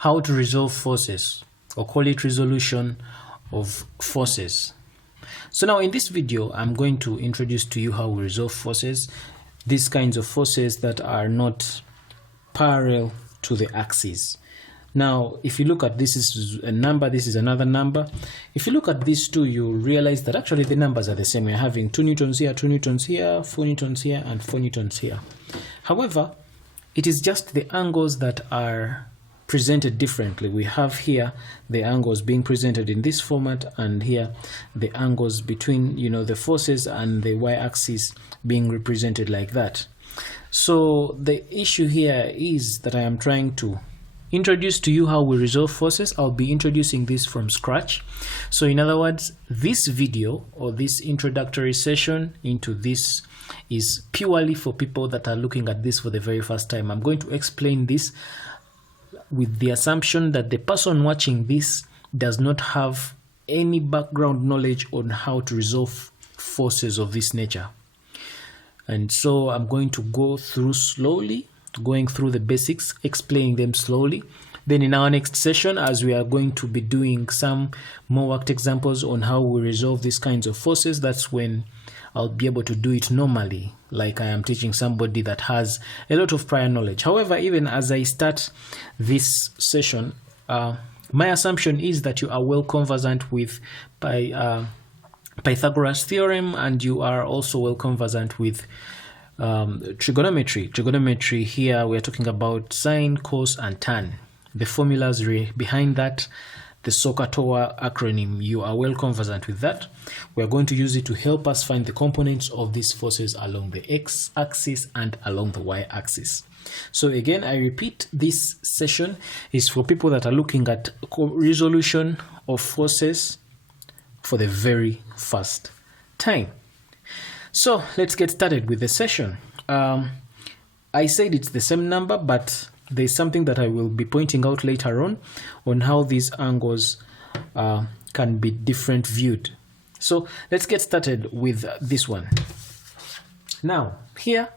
how to resolve forces, or call it resolution of forces. So now in this video, I'm going to introduce to you how we resolve forces, these kinds of forces that are not parallel to the axis. Now, if you look at this is a number, this is another number. If you look at these two, you'll realize that actually the numbers are the same. We're having 2 newtons here, 2 newtons here, 4 newtons here, and 4 newtons here. However, it is just the angles that are presented differently. We have here the angles being presented in this format, and here the angles between, the forces and the y-axis being represented like that. So the issue here is that I am trying to introduce to you how we resolve forces. I'll be introducing this from scratch. So in other words, this video or this introductory session into this is purely for people that are looking at this for the very first time. I'm going to explain this with the assumption that the person watching this does not have any background knowledge on how to resolve forces of this nature. And so I'm going to go through slowly, going through the basics, explaining them slowly. Then in our next session, as we are going to be doing some more worked examples on how we resolve these kinds of forces, that's when I'll be able to do it normally, like I am teaching somebody that has a lot of prior knowledge. However, even as I start this session, my assumption is that you are well conversant with Pythagoras theorem, and you are also well conversant with trigonometry. Trigonometry here, we are talking about sine, cos, and tan. The formulas behind that, the SOHCAHTOA acronym, you are well conversant with that. We are going to use it to help us find the components of these forces along the x-axis and along the y-axis. So again, I repeat, this session is for people that are looking at resolution of forces for the very first time. So let's get started with the session. I said it's the same number, but there's something that I will be pointing out later on how these angles can be different viewed. So let's get started with this one. Now, here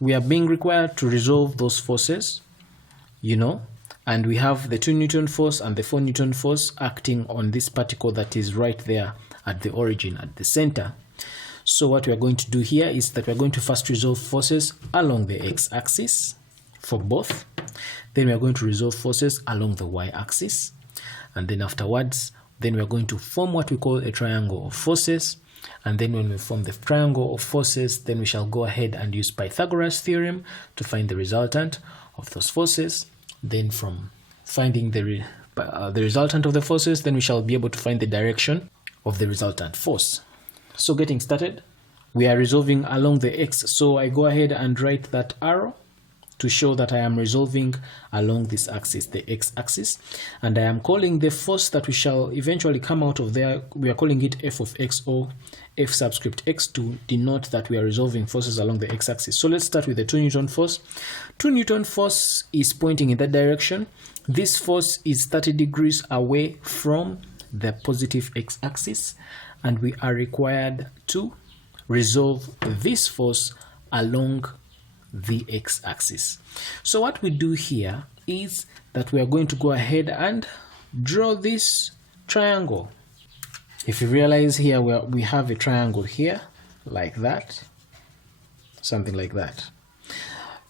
we are being required to resolve those forces, and we have the 2 Newton force and the 4 Newton force acting on this particle that is right there at the origin, at the center. So what we are going to do here is that we are going to first resolve forces along the x-axis for both. Then we are going to resolve forces along the y-axis. And then afterwards, we are going to form what we call a triangle of forces. And then when we form the triangle of forces, then we shall go ahead and use Pythagoras theorem to find the resultant of those forces. Then from finding the resultant of the forces, then we shall be able to find the direction of the resultant force. So getting started, we are resolving along the x. So I go ahead and write that arrow to show that I am resolving along this axis, the x-axis. And I am calling the force that we shall eventually come out of there, we are calling it f of x, or f subscript x, to denote that we are resolving forces along the x-axis. So let's start with the 2 Newton force. 2 Newton force is pointing in that direction. This force is 30 degrees away from the positive x-axis, and we are required to resolve this force along the x-axis. So what we do here is that we are going to go ahead and draw this triangle. If you realize here we have a triangle here like that, something like that.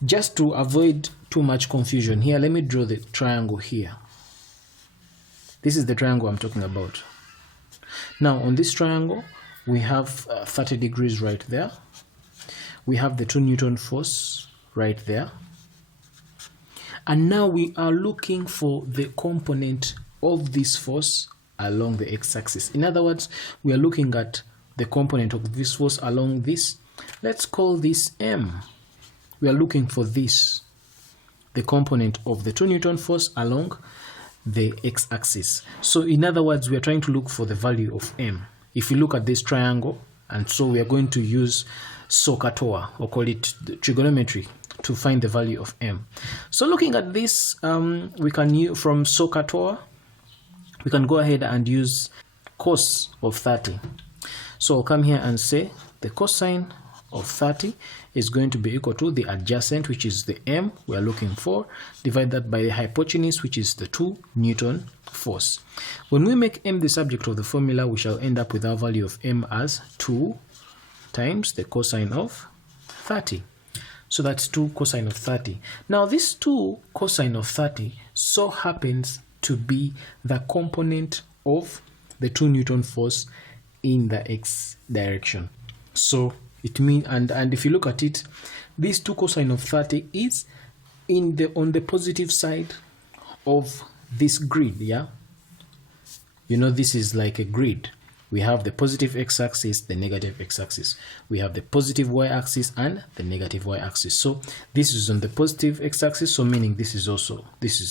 Just to avoid too much confusion here, let me draw the triangle here. This is the triangle I'm talking about. Now on this triangle we have 30 degrees right there. We have the 2 Newton force right there. And now we are looking for the component of this force along the x-axis. In other words, we are looking at the component of this force along this. Let's call this M. We are looking for this, the component of the 2 Newton force along the x-axis. So in other words, we are trying to look for the value of M. If you look at this triangle, and so we are going to use SOHCAHTOA, or call it trigonometry, to find the value of M. So looking at this, we can use from SOHCAHTOA, we can go ahead and use cos of 30. So I'll come here and say the cosine of 30 is going to be equal to the adjacent, which is the m we are looking for, divide that by the hypotenuse, which is the 2 Newton force. When we make m the subject of the formula, we shall end up with our value of m as 2 times the cosine of 30. So that's 2 cosine of 30. Now this 2 cosine of 30 so happens to be the component of the 2 Newton force in the x direction. So it means, and if you look at it, this 2 cosine of 30 is on the positive side of this grid. Yeah, you know, this is like a grid. We have the positive x-axis, the negative x-axis. We have the positive y-axis and the negative y-axis. So this is on the positive x-axis, so meaning this is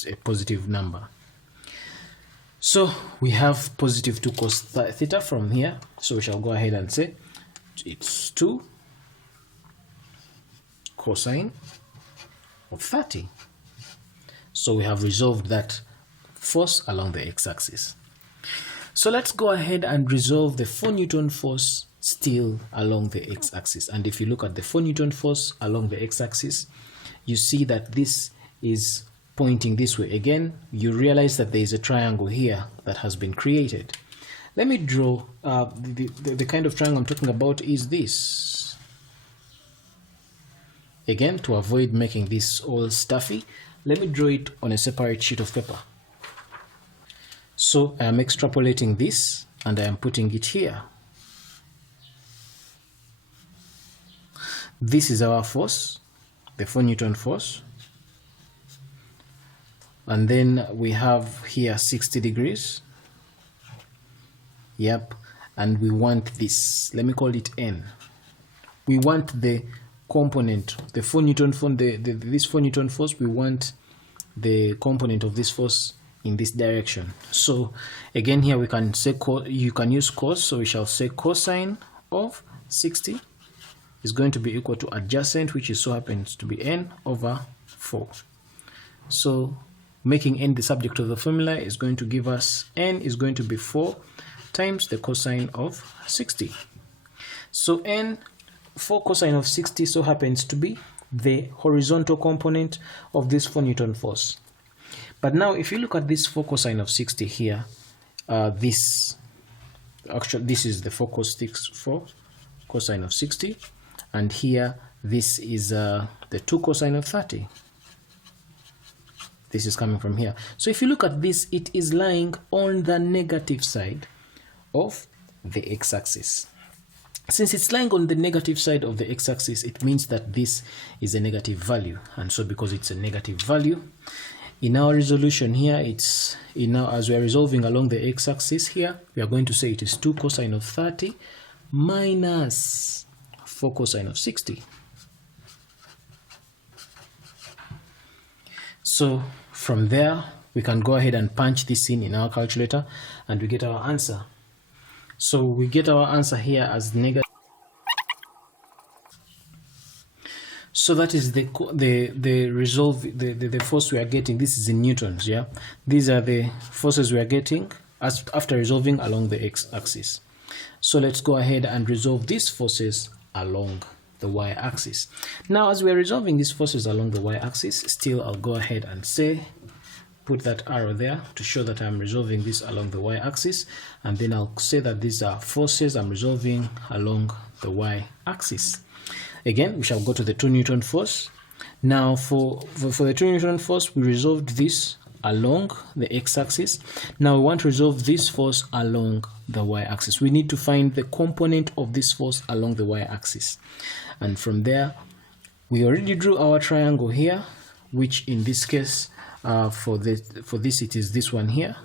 a positive number. So we have positive 2 cos theta from here. So we shall go ahead and say it's 2 cosine of 30. So we have resolved that force along the x-axis. So let's go ahead and resolve the 4 Newton force still along the x-axis. And if you look at the 4 Newton force along the x-axis, you see that this is pointing this way. Again, you realize that there is a triangle here that has been created. Let me draw the kind of triangle I'm talking about is this. Again, to avoid making this all stuffy, let me draw it on a separate sheet of paper. So I am extrapolating this and I am putting it here. This is our force, the 4 Newton force. And then we have here 60 degrees. Yep. And we want this, let me call it N. We want the component, the 4 Newton force, this 4 Newton force, we want the component of this force in this direction. So again, here we can say you can use cos, so we shall say cosine of 60 is going to be equal to adjacent, which is so happens to be n over 4. So making n the subject of the formula is going to give us n is going to be 4 times the cosine of 60. So n 4 cosine of 60 so happens to be the horizontal component of this 4 Newton force. But now if you look at this 4 cosine of 60 here, this is the 4 cosine of 60, and here this is the 2 cosine of 30. This is coming from here. So if you look at this, it is lying on the negative side of the x-axis. Since it's lying on the negative side of the x-axis, it means that this is a negative value. And so because it's a negative value, in our resolution here, as we are resolving along the x-axis here, we are going to say it is 2 cosine of 30 minus 4 cosine of 60. So from there, we can go ahead and punch this in our calculator and we get our answer. So we get our answer here as negative. So that is the force we are getting. This is in newtons, yeah. These are the forces we are getting after resolving along the x-axis. So let's go ahead and resolve these forces along the y-axis. Now, as we are resolving these forces along the y-axis, still I'll go ahead and say, put that arrow there to show that I'm resolving this along the y-axis, and then I'll say that these are forces I'm resolving along the y-axis. Again, we shall go to the 2 Newton force. Now for the 2 Newton force, we resolved this along the x-axis. Now we want to resolve this force along the y-axis. We need to find the component of this force along the y-axis. And from there, we already drew our triangle here, which in this case, for this it is this one here.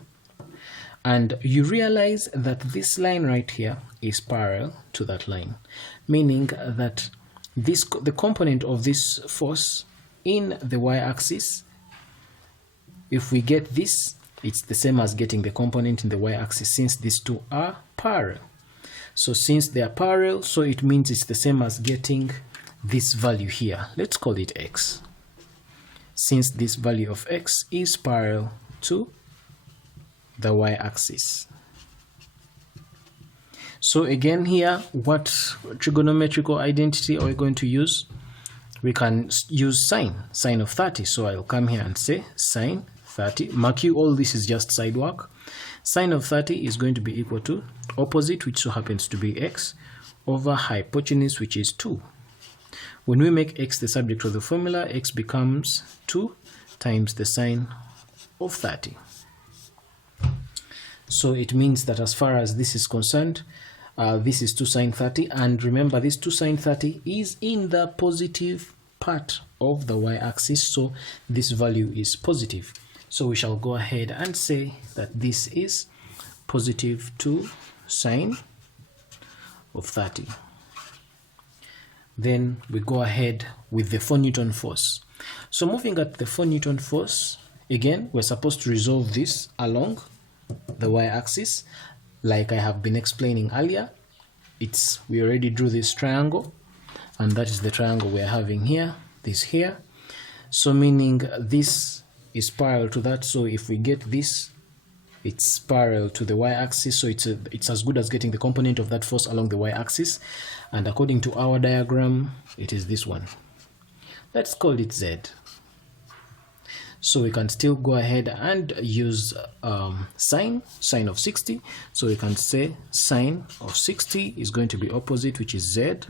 And you realize that this line right here is parallel to that line, meaning that the component of this force in the y-axis, if we get this, it's the same as getting the component in the y-axis, since these two are parallel. So since they are parallel, so it means it's the same as getting this value here. Let's call it x, since this value of x is parallel to the y-axis. So again here, what trigonometrical identity are we going to use? We can use sine of 30. So I'll come here and say sine 30. Mark you, all this is just side work. Sine of 30 is going to be equal to opposite, which so happens to be x, over hypotenuse, which is 2. When we make x the subject of the formula, x becomes 2 times the sine of 30. So it means that as far as this is concerned, this is 2 sine 30, and remember this 2 sine 30 is in the positive part of the y-axis, so this value is positive. So we shall go ahead and say that this is positive 2 sine of 30. Then we go ahead with the 4 Newton force. So moving at the 4 Newton force, again, we're supposed to resolve this along the y-axis, like I have been explaining earlier. We already drew this triangle, and that is the triangle we're having here, this here. So meaning this is parallel to that. So if we get this, it's parallel to the y-axis, so it's as good as getting the component of that force along the y-axis. And according to our diagram, it is this one. Let's call it Z. So we can still go ahead and use sine of 60. So we can say sine of 60 is going to be opposite, which is Z,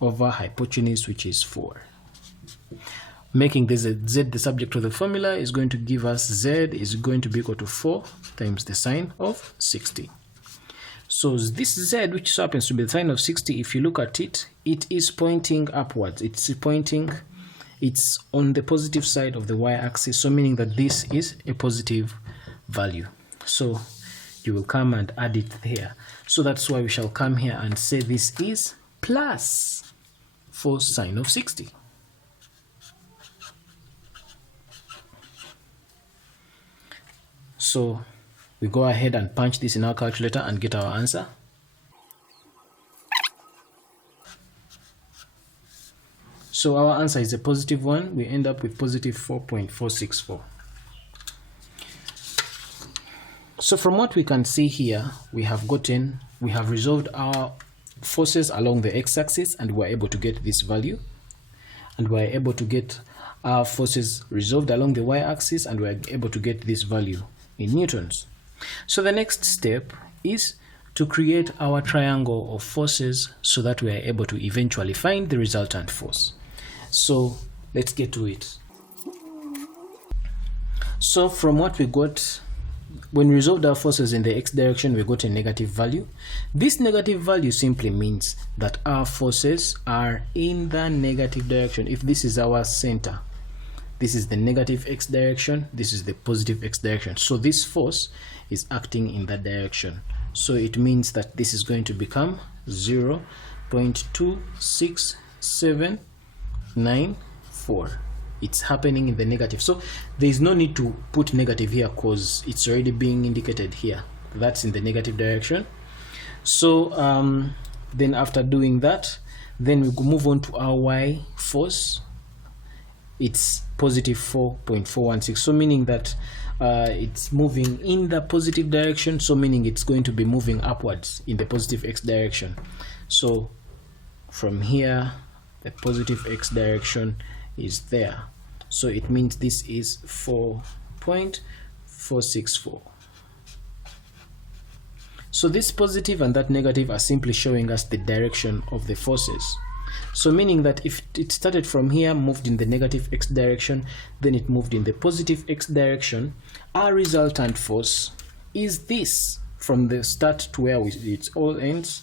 over hypotenuse, which is 4. Making this Z the subject of the formula is going to give us Z is going to be equal to 4 times the sine of 60. So this Z, which happens to be the sine of 60, if you look at it, it is pointing upwards. It's on the positive side of the y-axis, so meaning that this is a positive value. So you will come and add it here. So that's why we shall come here and say this is plus 4 sine of 60. So we go ahead and punch this in our calculator and get our answer. So our answer is a positive one. We end up with positive 4.464. So from what we can see here, we have resolved our forces along the x-axis, and we're able to get this value. And we're able to get our forces resolved along the y-axis, and we're able to get this value in newtons. So the next step is to create our triangle of forces so that we are able to eventually find the resultant force. So let's get to it. So from what we got, when we resolved our forces in the x direction, we got a negative value. This negative value simply means that our forces are in the negative direction. If this is our center, this is the negative x direction, this is the positive x direction. So this force is acting in that direction. So it means that this is going to become 0.26794. It's happening in the negative. So there is no need to put negative here because it's already being indicated here. That's in the negative direction. So then after doing that, then we move on to our y force. It's positive 4.416. So meaning that it's moving in the positive direction. So meaning it's going to be moving upwards in the positive x direction. So from here, the positive x direction is there. So it means this is 4.464. So this positive and that negative are simply showing us the direction of the forces. So meaning that if it started from here, moved in the negative x direction, then it moved in the positive x direction, our resultant force is this from the start to where it all ends.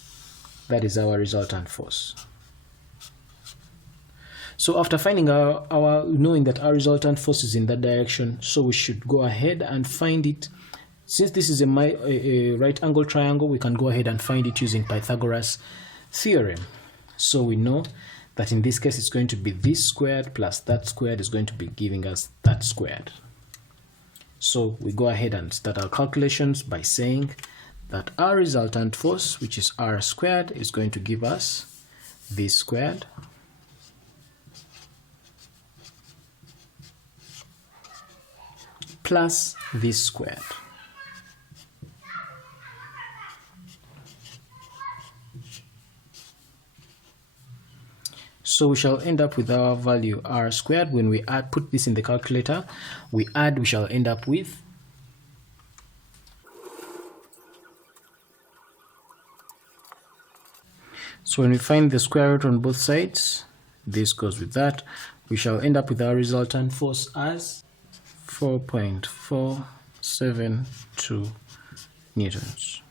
That is our resultant force. So after finding knowing that our resultant force is in that direction, so we should go ahead and find it. Since this is a right angle triangle, we can go ahead and find it using Pythagoras theorem. So we know that in this case it's going to be this squared plus that squared is going to be giving us that squared. So we go ahead and start our calculations by saying that our resultant force, which is r squared, is going to give us this squared plus this squared. So we shall end up with our value r squared. When we put this in the calculator, we shall end up with so when we find the square root on both sides, this goes with that, we shall end up with our resultant force as 4.472 newtons.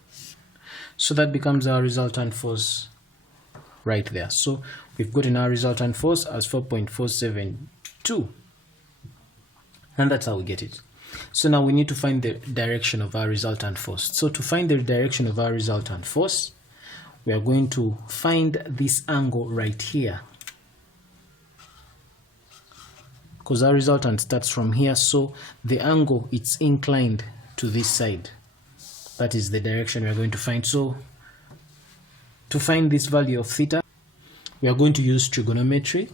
So that becomes our resultant force right there. So we've gotten our resultant force as 4.472, and that's how we get it. So now we need to find the direction of our resultant force. So to find the direction of our resultant force, we are going to find this angle right here, because our resultant starts from here, so the angle, it's inclined to this side. That is the direction we are going to find. So to find this value of theta, we are going to use trigonometry.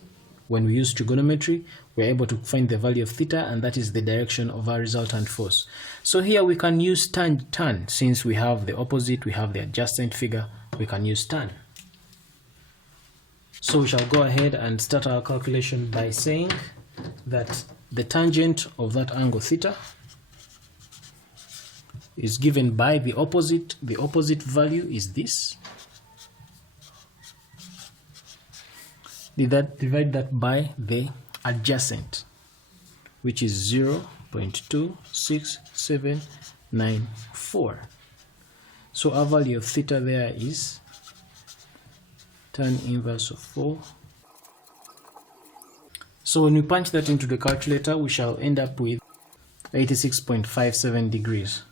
When we use trigonometry, we are able to find the value of theta, and that is the direction of our resultant force. So here we can use tan, since we have the opposite, we have the adjacent figure, we can use tan. So we shall go ahead and start our calculation by saying that the tangent of that angle theta is given by the opposite. The opposite value is this. Divide that by the adjacent, which is 0.26794. So our value of theta there is tan inverse of 4. So when we punch that into the calculator, we shall end up with 86.57 degrees.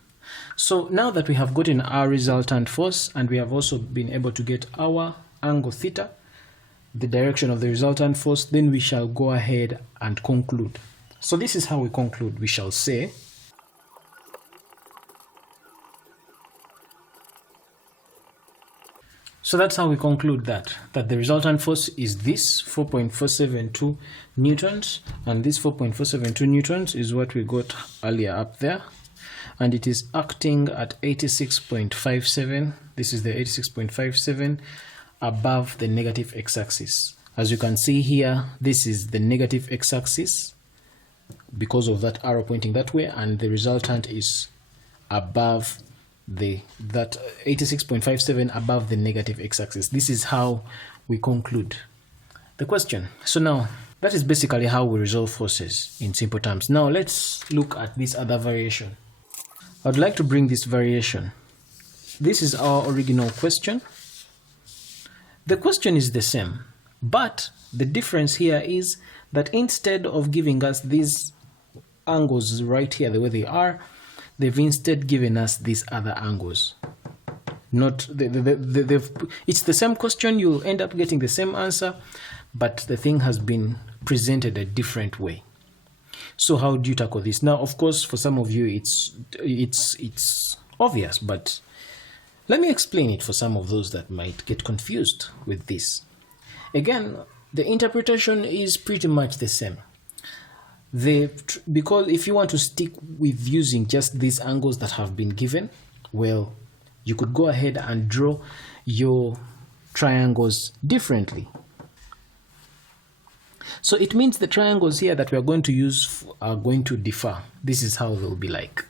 So now that we have gotten our resultant force, and we have also been able to get our angle theta, the direction of the resultant force, then we shall go ahead and conclude. So this is how we conclude. We shall say so that's how we conclude that the resultant force is this 4.472 newtons, and this 4.472 newtons is what we got earlier up there, and it is acting at 86.57. This is the 86.57 above the negative x-axis. As you can see here, this is the negative x-axis because of that arrow pointing that way, and the resultant is above that 86.57 above the negative x-axis. This is how we conclude the question. So now that is basically how we resolve forces in simple terms. Now let's look at this other variation. I'd like to bring this variation. This is our original question. The question is the same, but the difference here is that instead of giving us these angles right here the way they are, they've instead given us these other angles. It's the same question, you'll end up getting the same answer, but the thing has been presented a different way. So how do you tackle this? Now, of course, for some of you, it's obvious, but let me explain it for some of those that might get confused with this. Again, the interpretation is pretty much the same. Because if you want to stick with using just these angles that have been given, well, you could go ahead and draw your triangles differently. So it means the triangles here that we are going to use are going to differ. This is how they'll be like.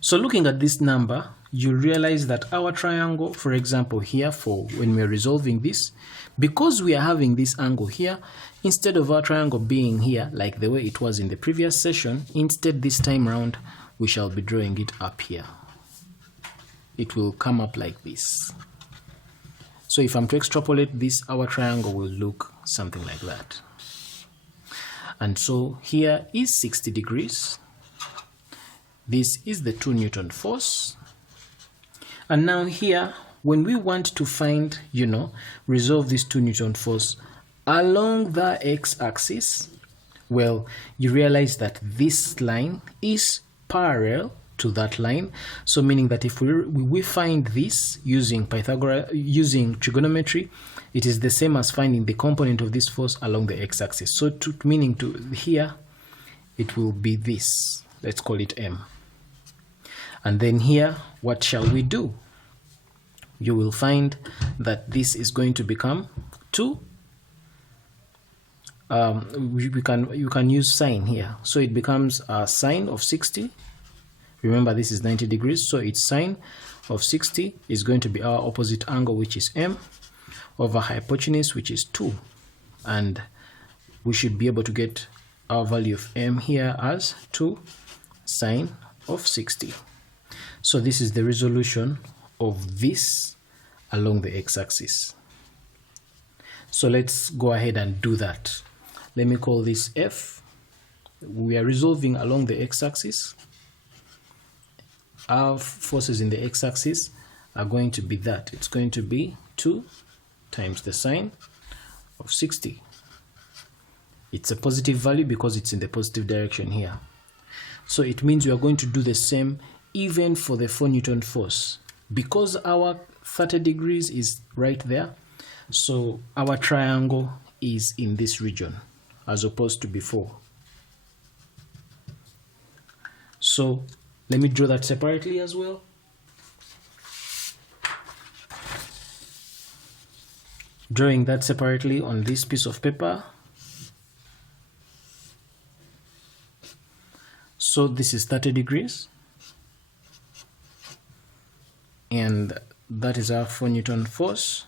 So looking at this number, you realize that our triangle, for example, here for when we're resolving this, because we are having this angle here, instead of our triangle being here like the way it was in the previous session, instead this time around we shall be drawing it up here. It will come up like this. So if I'm to extrapolate this, our triangle will look something like that. And so here is 60 degrees. This is the 2 Newton force. And now here, when we want to find, resolve this 2 Newton force along the x-axis, well, you realize that this line is parallel to that line. So meaning that if we find this using trigonometry, it is the same as finding the component of this force along the x-axis. So meaning to here, it will be this. Let's call it M. And then here, what shall we do? You will find that this is going to become 2 you can use sine here, so it becomes sine of 60. Remember, this is 90 degrees, so its sine of 60 is going to be our opposite angle, which is m, over hypotenuse, which is 2, and we should be able to get our value of m here as 2 sine of 60. So this is the resolution of this along the x-axis. So let's go ahead and do that. Let me call this f. We are resolving along the x-axis. Our forces in the x-axis are going to be that. It's going to be 2 times the sine of 60. It's a positive value because it's in the positive direction here. So it means we are going to do the same even for the 4 Newton force. Because our 30 degrees is right there, so our triangle is in this region as opposed to before. So let me draw that separately as well. Drawing that separately on this piece of paper. So this is 30 degrees. And that is our 4 Newton force.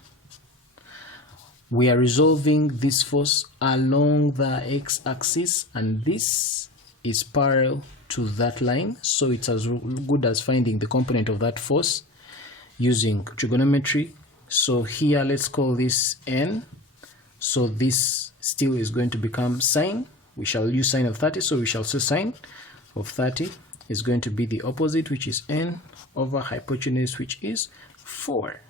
We are resolving this force along the x-axis, and this is parallel to that line, so it's as good as finding the component of that force using trigonometry. So here let's call this n, so this still is going to become sine. We shall use sine of 30, so we shall say sine of 30 is going to be the opposite, which is n, over hypotenuse, which is 4.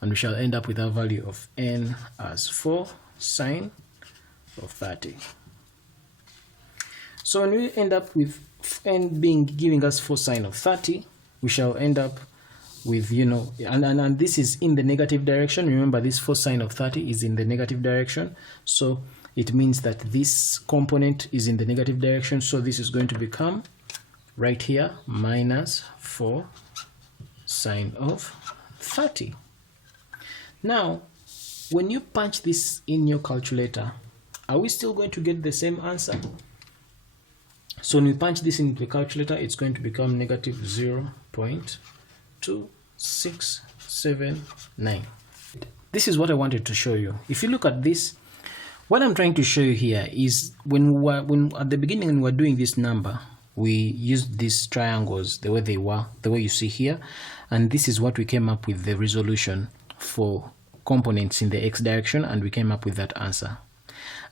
And we shall end up with a value of n as 4 sine of 30. So when we end up with n giving us 4 sine of 30, we shall end up with, and this is in the negative direction. Remember, this 4 sine of 30 is in the negative direction. So it means that this component is in the negative direction. So this is going to become right here minus 4 sine of 30. Now, when you punch this in your calculator, are we still going to get the same answer? So when we punch this into the calculator, it's going to become negative 0.2679. This is what I wanted to show you. If you look at this, what I'm trying to show you here is when at the beginning when we were doing this number, we used these triangles the way they were, the way you see here, and this is what we came up with, the resolution for components in the x direction, and we came up with that answer.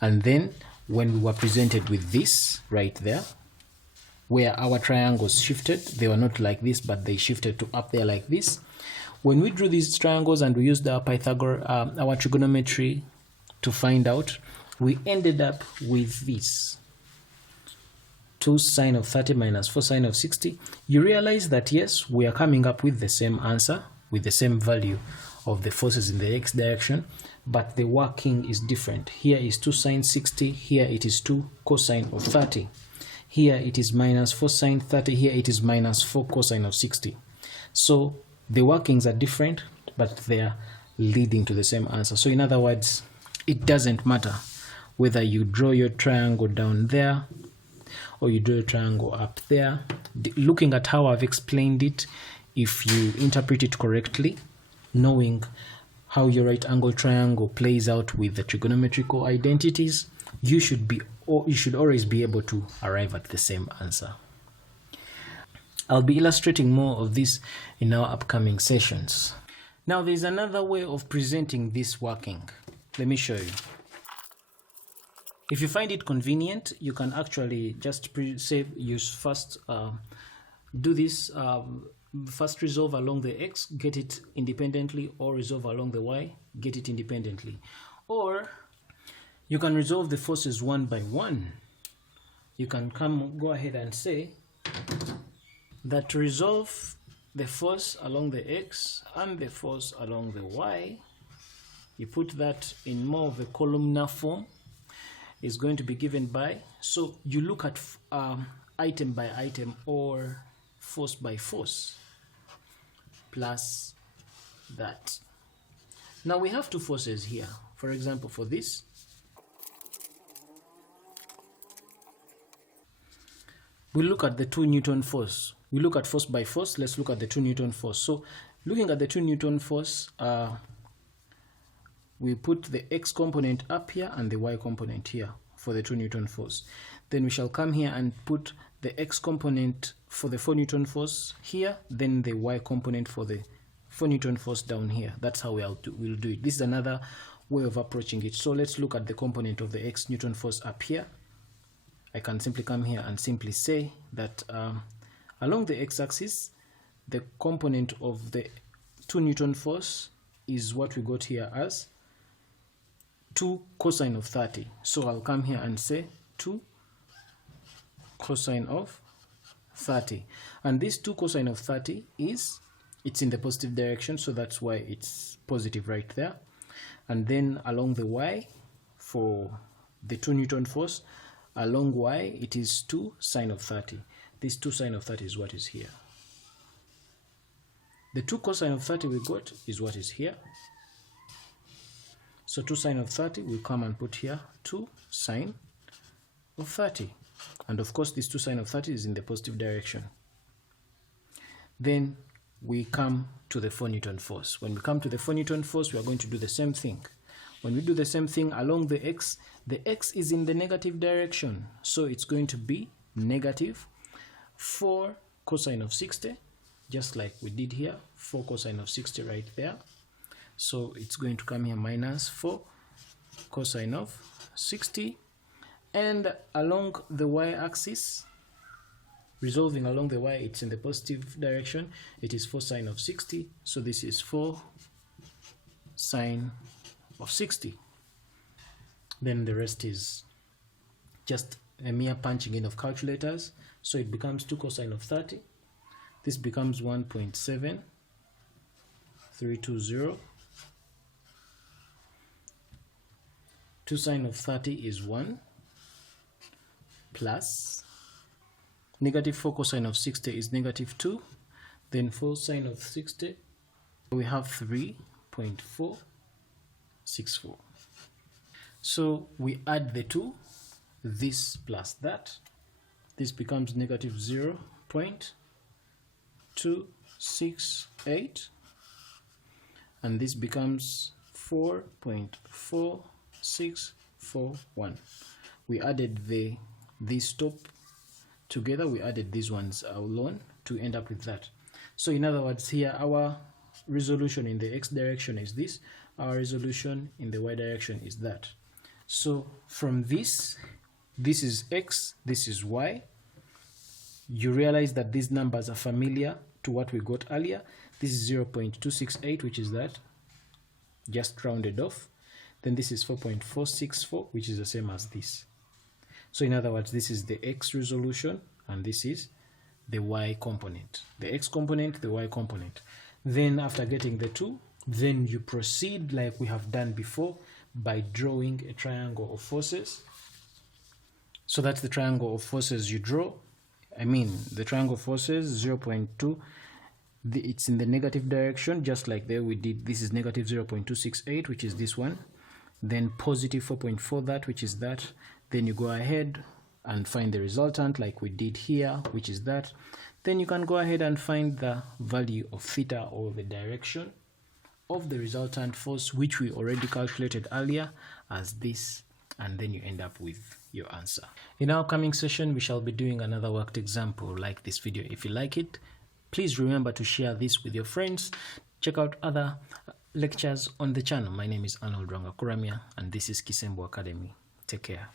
And then when we were presented with this right there, where our triangles shifted, they were not like this, but they shifted to up there like this. When we drew these triangles and we used our our trigonometry to find out, we ended up with this 2 sine of 30 minus 4 sine of 60. You realize that yes, we are coming up with the same answer, with the same value of the forces in the x direction, but the working is different. Here is 2 sine 60, here it is 2 cosine of 30. Here it is minus 4 sine 30, here it is minus 4 cosine of 60. So the workings are different, but they are leading to the same answer. So in other words, it doesn't matter whether you draw your triangle down there or you draw a triangle up there. Looking at how I've explained it, if you interpret it correctly, knowing how your right angle triangle plays out with the trigonometrical identities, you should always be able to arrive at the same answer. I'll be illustrating more of this in our upcoming sessions. Now there's another way of presenting this working. Let me show you. If you find it convenient, you can actually just first do this. First resolve along the x, get it independently, or resolve along the y, get it independently. Or you can resolve the forces one by one. You can go ahead and say that to resolve the force along the x and the force along the y, you put that in more of a columnar form, is going to be given by, so you look at item by item or force by force, plus that. Now we have two forces here. For example, for this, we look at the 2 Newton force. We look at force by force. Let's look at the 2 Newton force. So looking at the 2 Newton force, we put the x component up here and the y component here for the 2 Newton force. Then we shall come here and put the x component for the 4 Newton force here, then the y component for the 4 Newton force down here. That's how we'll do it. This is another way of approaching it. So let's look at the component of the x Newton force up here. I can simply come here and simply say that along the x-axis, the component of the 2 Newton force is what we got here as 2 cosine of 30. So I'll come here and say 2 cosine of 30. And this 2 cosine of 30 it's in the positive direction, so that's why it's positive right there. And then along the y, for the 2 Newton force, along y, it is 2 sine of 30. This 2 sine of 30 is what is here. The 2 cosine of 30 we got is what is here. So 2 sine of 30, we'll come and put here 2 sine of 30. And of course, this 2 sine of 30 is in the positive direction. Then we come to the 4 Newton force. When we come to the 4 Newton force, we are going to do the same thing. When we do the same thing along the x is in the negative direction. So it's going to be negative 4 cosine of 60, just like we did here, 4 cosine of 60 right there. So it's going to come here minus 4 cosine of 60. And along the y-axis, resolving along the y, it's in the positive direction. It is 4 sine of 60. So this is 4 sine of 60. Then the rest is just a mere punching in of calculators. So it becomes 2 cosine of 30. This becomes 1.7320. 2 sine of 30 is 1 plus negative 4 cosine of 60 is negative 2. Then 4 sine of 60, we have 3.464. So we add the 2, this plus that. This becomes negative 0.268. And this becomes 4.4641. We added these top together, we added these ones alone to end up with that. So in other words, here our resolution in the x direction is this, our resolution in the y direction is that. So from this is x, this is y. You realize that these numbers are familiar to what we got earlier. This is 0.268, which is that, just rounded off. Then this is 4.464, which is the same as this. So in other words, this is the x resolution and this is the y component. The x component, the y component. Then after getting the 2, then you proceed like we have done before by drawing a triangle of forces. So that's the triangle of forces you draw. I mean, the triangle of forces 0.2, it's in the negative direction, just like there we did. This is negative 0.268, which is this one. Then positive 4.4 that, which is that. Then you go ahead and find the resultant like we did here, which is that. Then you can go ahead and find the value of theta, or the direction of the resultant force, which we already calculated earlier as this, and then you end up with your answer. In our coming session, we shall be doing another worked example like this video. If you like it, please remember to share this with your friends. Check out other lectures on the channel. My name is Arnold Rangakuramia, and this is Kisembo Academy. Take care.